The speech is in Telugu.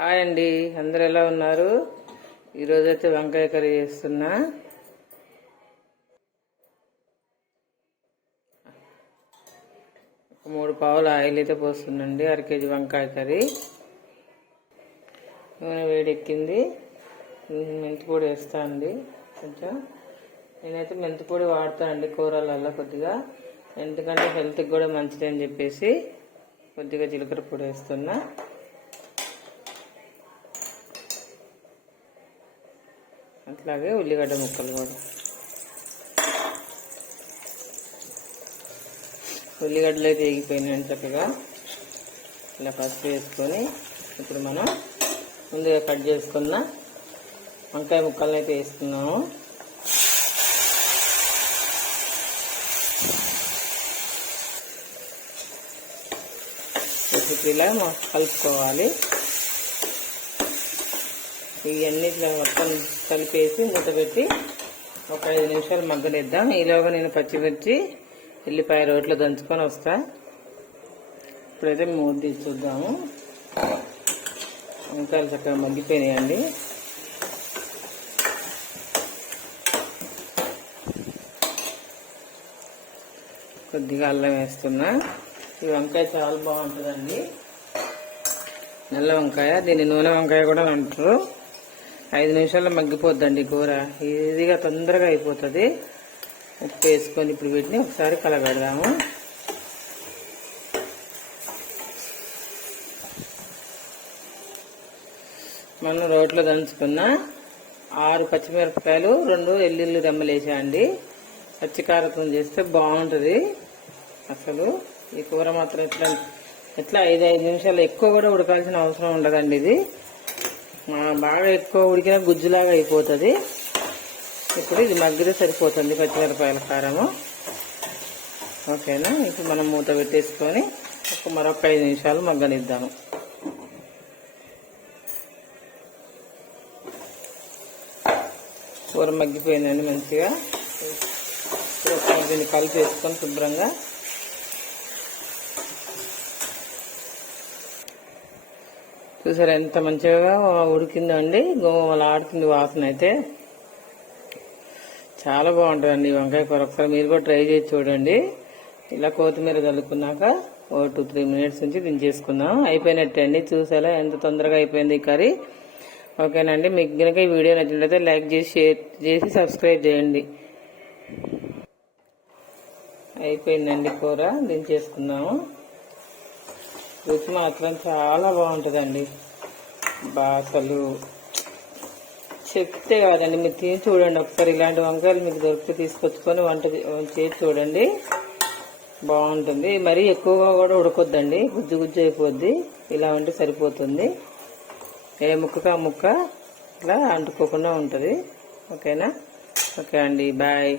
హాయ్ అండి. అందరు ఎలా ఉన్నారు? ఈరోజైతే వంకాయ కర్రీ చేస్తున్నా. ఒక మూడు పావులు ఆయిల్ అయితే పోస్తుందండి. అర కేజీ వంకాయ కర్రీ. నూనె వేడెక్కింది. మెంతిపొడి వేస్తా అండి. కొంచెం. నేనైతే మెంతి పొడి కూరలల్లో కూరలలో కొద్దిగా. ఎందుకంటే హెల్త్కి కూడా మంచిది అని చెప్పేసి కొద్దిగా జీలకర్ర పొడి వేస్తున్నా. అట్లాగే ఉల్లిగడ్డ ముక్కలు కూడా. ఉల్లిగడ్డలు అయితే ఎగిపోయినాయి చక్కగా ఇలా పసుపు వేసుకొని ఇప్పుడు మనం ముందుగా కట్ చేసుకున్న వంకాయ ముక్కలను అయితే వేసుకున్నాము ఇలా కలుపుకోవాలి. ఇవన్నీ ఇట్లా మొత్తం కలిపేసి మూతపెట్టి ఒక ఐదు నిమిషాలు మగ్గనిద్దాం. ఈలోగా నేను పచ్చిమిర్చి ఎల్లిపాయ రోట్లో దంచుకొని వస్తా. ఇప్పుడైతే మూత తీసి చూద్దాము వంకాయలు చక్కగా మగ్గిపోయినాయండి. కొద్దిగా అల్లం వేస్తున్నా. ఈ వంకాయ చాలా బాగుంటుందండి. నల్ల వంకాయ దీన్ని నూనె వంకాయ కూడా అంటారు. ఐదు నిమిషాల్లో మగ్గిపోద్దండి కూర. ఈజీగా తొందరగా అయిపోతుంది. ఉప్పు వేసుకొని ఇప్పుడు వీటిని ఒకసారి కలగడదాము మనం రోట్లో దంచుకున్న ఆరు పచ్చిమిరపకాయలు రెండు ఎల్లుల్లి రెమ్మలు వేసాయండి. పచ్చికారతం చేస్తే బాగుంటుంది. అసలు ఈ కూర మాత్రం ఎట్లా ఎట్లా ఐదు ఐదు నిమిషాలు ఎక్కువ కూడా ఉడకాల్సిన అవసరం ఉండదండి ఇది. బాగా ఎక్కువ ఉడికిన గుజ్జులాగా అయిపోతుంది. ఇప్పుడు ఇది మగ్గితే సరిపోతుంది పచ్చిమిరపాయల కారము. ఓకేనా? ఇప్పుడు మనం మూత పెట్టేసుకొని ఒక మరొక ఐదు నిమిషాలు మగ్గనిద్దాము. కూర మగ్గిపోయిందండి మంచిగా. ఇప్పుడు దీన్ని కలిపి వేసుకొని శుభ్రంగా చూసారా ఎంత మంచిగా ఉడికిందో అండి ఆడుతుంది వాసన అయితే. చాలా బాగుంటుందండి వంకాయ కూర. ఒకసారి మీరు కూడా ట్రై చేసి చూడండి. ఇలా కొత్తిమీర చల్లుకున్నాక ఓ టూ త్రీ మినిట్స్ నుంచి దించేసుకుందాం. అయిపోయినట్టే అండి. చూసారా ఎంత తొందరగా అయిపోయింది ఈ కర్రీ. ఓకేనండి మీకు కనుక ఈ వీడియో నచ్చినట్లయితే లైక్ చేసి షేర్ చేసి సబ్స్క్రైబ్ చేయండి. అయిపోయిందండి కూర. దించేసుకుందాము. రుచి మాత్రం చాలా బాగుంటుందండి. బాసలు చెప్తే కాదండి మీరు తిని చూడండి. ఒకసారి ఇలాంటి వంకాయలు మీకు దొరికి తీసుకొచ్చుకొని వంట చేసి చూడండి. బాగుంటుంది. మరీ ఎక్కువగా కూడా ఉడకొద్దండి. గుజ్జు గుజ్జు అయిపోద్ది. ఇలా ఉంటే సరిపోతుంది. ఏ ముక్కకు ఆ ముక్క ఇట్లా అంటుకోకుండా ఉంటుంది. ఓకేనా? ఓకే అండి. బాయ్.